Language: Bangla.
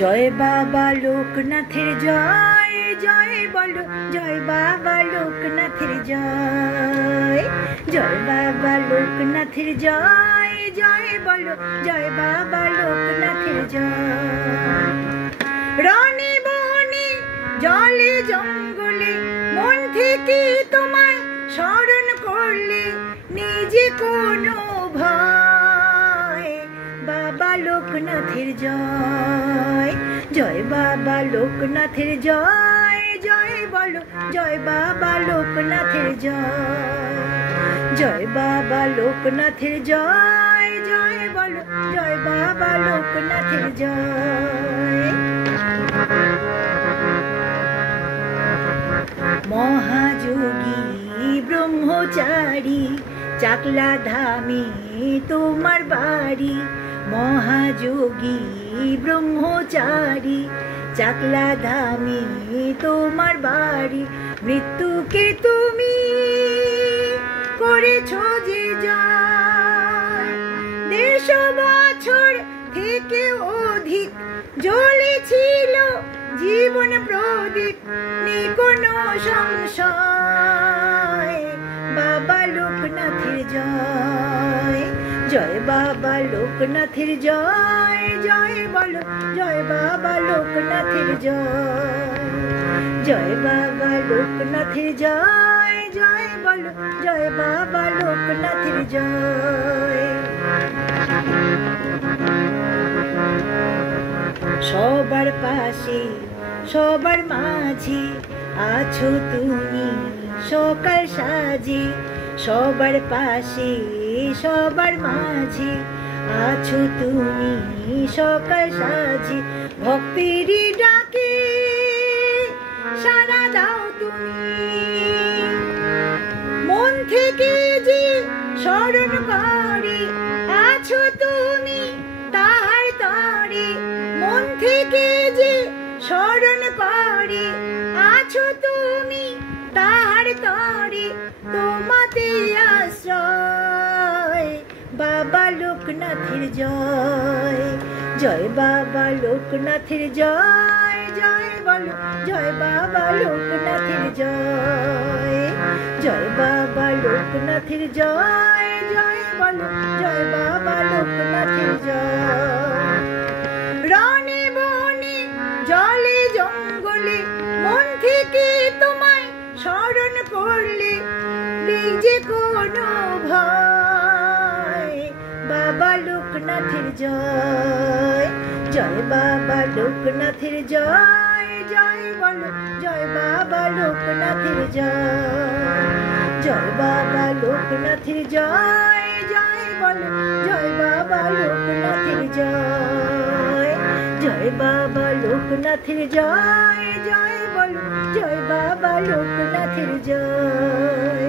জয় বাবা লোকনাথের জয়, জয় বলো জয় বাবা লোকনাথের জয়। জয় বাবা লোকনাথের জয়, জয় বলো জয় বাবা লোকনাথের জয়। রণে বনে জলে জঙ্গলে মন থেকে তোমায় স্মরণ করলে নিজে কোনো ভয়। বাবা লোকনাথের জয়, জয় বাবা লোকনাথের জয়, জয় বলো জয় বাবা লোকনাথের জয়। জয় বাবা লোকনাথের জয়, জয় বলো জয় বাবা লোকনাথের জয়। মহাযোগী ব্রহ্মচারী চাকলা ধামে তোমার বাড়ি। মহাযোগী ব্রহ্মচারী চাকলা ধামে তোমার বাড়ি। মৃত্যুকে তুমি করেছো যে জয়, 150 বছর থেকে অধিক জ্বলেছিল জীবন প্রদীপ, নেই কোনো সংশয়। বাবা লোকনাথের জয়, জয় বাবা লোকনাথের জয়, জয় বলো জয় বাবা লোকনাথের জয়। জয় বাবা লোকনাথের জয়, জয় বলো জয় বাবা লোকনাথের জয়। সবার পাশে সবার মাঝে আছো তুমি সকাল সাজে। সবার পাশে সবার মাঝে আছো তুমি সকাল সাজে। ভক্তেরই ডাকে সাড়া দাও তুমি, মন থেকে যে স্মরণ করে আছো তুমি তাহার তরে। মন থেকে যে স্মরণ করে আছো তুমি তাহার তরে, তোমাতে আশ্রয়। বাবা লোকনাথের জয়, জয় বাবা লোকনাথের জয়, জয় বলো জয় বাবা লোকনাথের জয়। জয় বাবা লোকনাথের জয়, জয় বলো জয় বাবা লোকনাথের জয়। রণে বনে জলে জঙ্গলে মন থেকে তোমায় স্মরণ করলে নিজে কোনো ভয়। বাবা লোকনাথের জয়, জয় বাবা লোকনাথের জয়, জয় বলো জয় বাবা লোকনাথের জয়। জয় বাবা লোকনাথের জয়, জয় বলো জয় বাবা লোকনাথের জয়। জয় বাবা লোকনাথের জয়, জয় বলো জয় বাবা লোকনাথের জয়।